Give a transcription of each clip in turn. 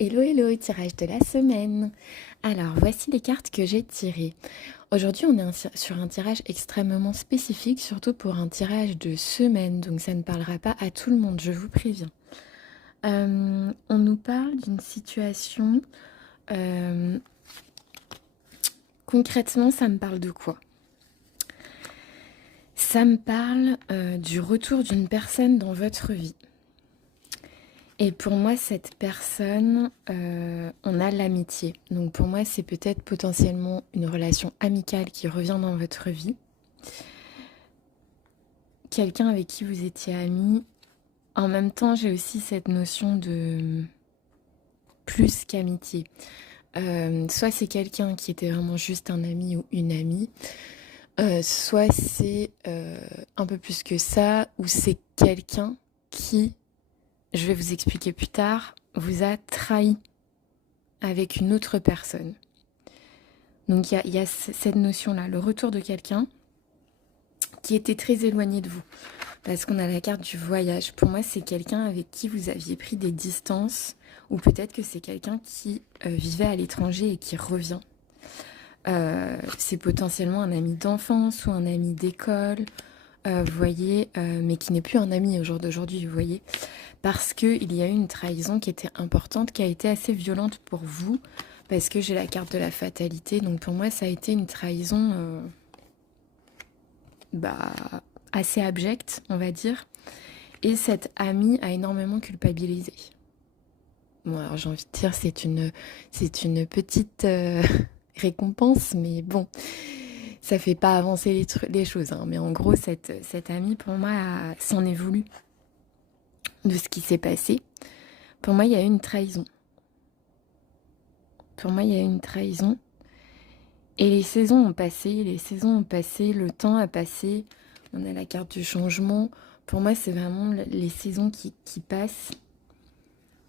Hello, hello, tirage de la semaine. Alors, voici les cartes que j'ai tirées. Aujourd'hui, on est sur un tirage extrêmement spécifique, surtout pour un tirage de semaine, donc ça ne parlera pas à tout le monde, je vous préviens. On nous parle d'une situation... concrètement, ça me parle de quoi? Ça me parle du retour d'une personne dans votre vie. Et pour moi, cette personne, on a l'amitié. Donc pour moi, c'est peut-être potentiellement une relation amicale qui revient dans votre vie. Quelqu'un avec qui vous étiez amis. En même temps, j'ai aussi cette notion de plus qu'amitié. Soit c'est quelqu'un qui était vraiment juste un ami ou une amie. Soit c'est un peu plus que ça, ou c'est quelqu'un qui, je vais vous expliquer plus tard, vous a trahi avec une autre personne. Donc il y a cette notion-là, le retour de quelqu'un qui était très éloigné de vous. Parce qu'on a la carte du voyage. Pour moi, c'est quelqu'un avec qui vous aviez pris des distances, ou peut-être que c'est quelqu'un qui vivait à l'étranger et qui revient. C'est potentiellement un ami d'enfance ou un ami d'école, vous voyez, mais qui n'est plus un ami au jour d'aujourd'hui, vous voyez. Parce qu'il y a eu une trahison qui était importante, qui a été assez violente pour vous, parce que j'ai la carte de la fatalité. Donc pour moi, ça a été une trahison assez abjecte, on va dire. Et cette amie a énormément culpabilisé. Bon, alors j'ai envie de dire, c'est une petite récompense, mais bon, ça fait pas avancer les choses. Hein. Mais en gros, cette amie, pour moi, s'en est voulu de ce qui s'est passé. Pour moi, il y a eu une trahison. Pour moi, il y a eu une trahison. Et les saisons ont passé, le temps a passé. On a la carte du changement. Pour moi, c'est vraiment les saisons qui passent.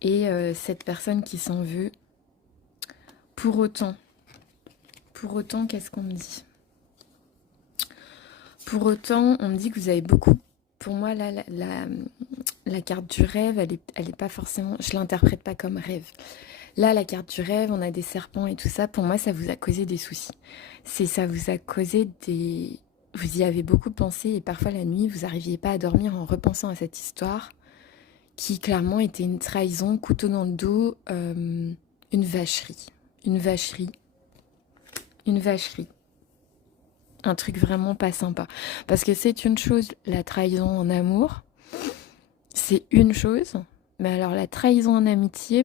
Et cette personne qui s'en veut. Pour autant, qu'est-ce qu'on me dit? Pour autant, on me dit que vous avez beaucoup. Pour moi, là, la carte du rêve, elle est pas forcément... Je l'interprète pas comme rêve. Là, la carte du rêve, on a des serpents et tout ça. Pour moi, ça vous a causé des soucis. Ça vous a causé des... Vous y avez beaucoup pensé et parfois la nuit, vous n'arriviez pas à dormir en repensant à cette histoire qui clairement était une trahison, couteau dans le dos, une vacherie. Une vacherie. Une vacherie. Un truc vraiment pas sympa. Parce que c'est une chose, la trahison en amour, c'est une chose. Mais alors la trahison en amitié,